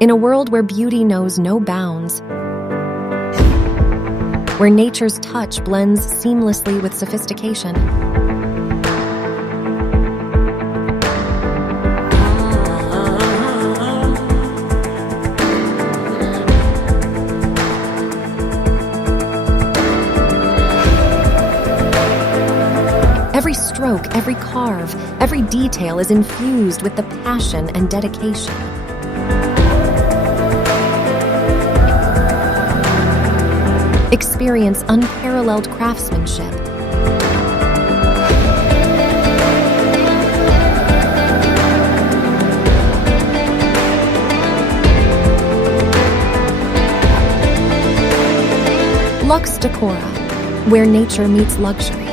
In a world where beauty knows no bounds, where nature's touch blends seamlessly with sophistication, every stroke, every carve, every detail is infused with the passion and dedication. Experience unparalleled craftsmanship. Luxe Decora, where nature meets luxury.